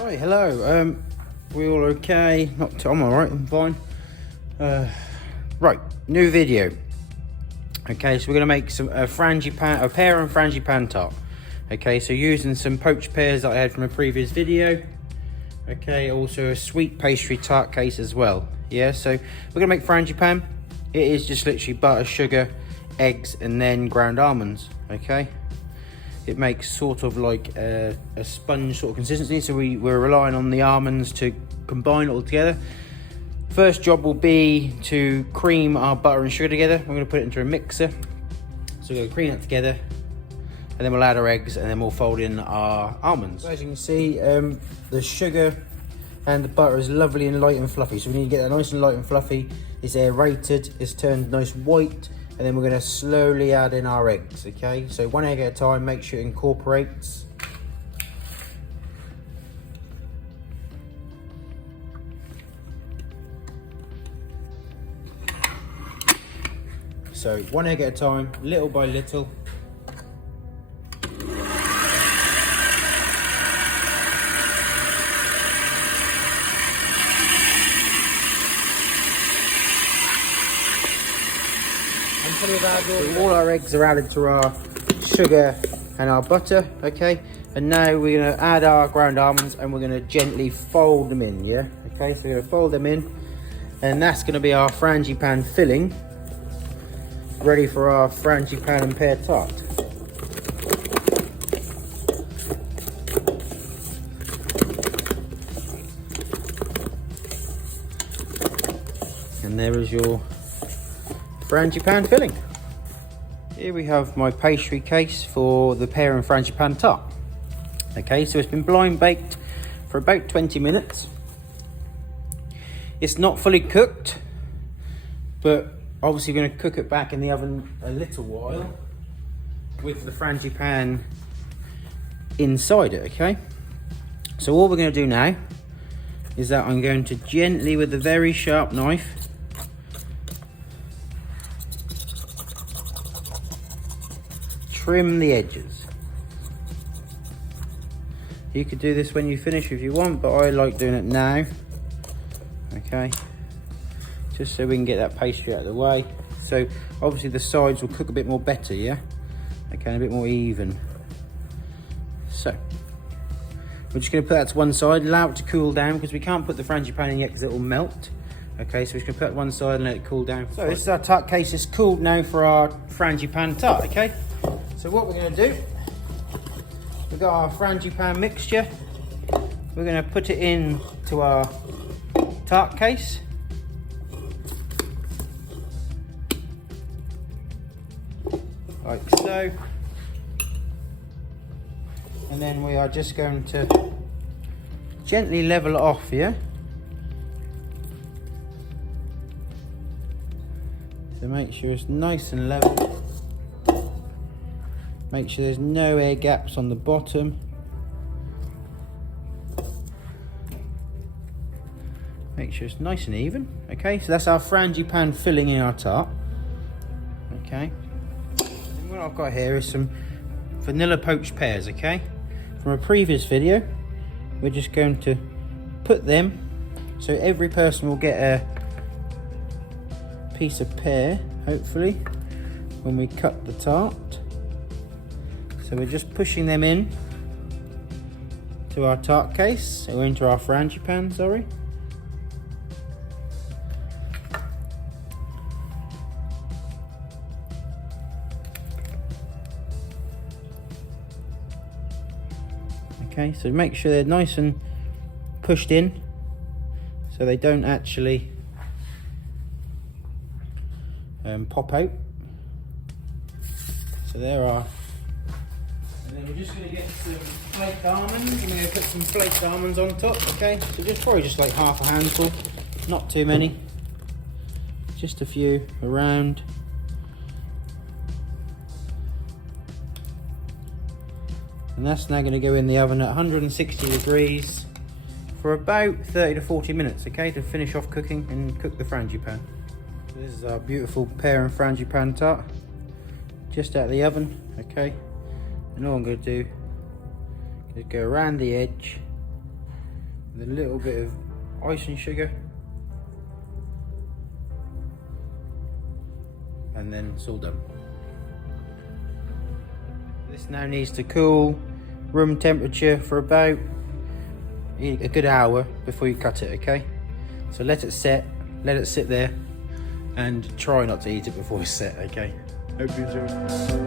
Right, hello. We all okay? I'm alright, I'm fine. Right, new video. Okay, so we're gonna make some a pear and frangipane tart. Okay, so using some poached pears that I had from a previous video. Okay, also a sweet pastry tart case as well. Yeah, so we're gonna make frangipane. It is just literally butter, sugar, eggs, and then ground almonds. Okay. It makes sort of like a sponge sort of consistency, so we're relying on the almonds to combine it all together. First job will be to cream our butter and sugar together. We're going to put it into a mixer. So we're going to cream that together, and then we'll add our eggs, and then we'll fold in our almonds. So as you can see, the sugar and the butter is lovely and light and fluffy. So we need to get that nice and light and fluffy. It's aerated, it's turned nice white. And then we're going to slowly add in our eggs, okay? So one egg at a time, make sure it incorporates. So one egg at a time, little by little. All our eggs are added to our sugar and our butter, okay? And now we're going to add our ground almonds and we're going to gently fold them in, yeah? Okay, so we're going to fold them in, and that's going to be our frangipane filling, ready for our frangipane and pear tart. And there is your frangipane filling. Here we have my pastry case for the pear and frangipane tart. Okay, so it's been blind baked for about 20 minutes. It's not fully cooked, but obviously we're going to cook it back in the oven a little while with the frangipane inside it, okay? So all we're going to do now is that I'm going to gently, with a very sharp knife, trim the edges. You could do this when you finish if you want, but I like doing it now. Okay, just so we can get that pastry out of the way. So obviously the sides will cook a bit more better, yeah? Okay, a bit more even. So we're just going to put that to one side, allow it to cool down, because we can't put the frangipane in yet because it will melt. Okay, so we're just going to put it one side and let it cool down. So this is our tart case. It's cooled now for our frangipane tart, okay? So what we're going to do, we've got our frangipane mixture. We're going to put it into our tart case. Like so. And then we are just going to gently level it off here. So make sure it's nice and level. Make sure there's no air gaps on the bottom. Make sure it's nice and even. Okay, so that's our frangipane filling in our tart. Okay. And what I've got here is some vanilla poached pears, okay? From a previous video, we're just going to put them, so every person will get a piece of pear, hopefully, when we cut the tart. So we're just pushing them in to our tart case, or into our frangipane, sorry. Okay, so make sure they're nice and pushed in, so they don't actually pop out. So there are. And then we're just going to get some flaked almonds. I'm going to put some flaked almonds on top, okay? So just probably just like half a handful, not too many. Just a few around. And that's now going to go in the oven at 160 degrees for about 30 to 40 minutes, okay? To finish off cooking and cook the frangipane. So this is our beautiful pear and frangipane tart. Just out of the oven, okay? And all I'm going to do is go around the edge with a little bit of icing sugar, and then it's all done. This now needs to cool room temperature for about a good hour before you cut it, okay? So let it set, let it sit there, and try not to eat it before it's set, okay? Hope you enjoy.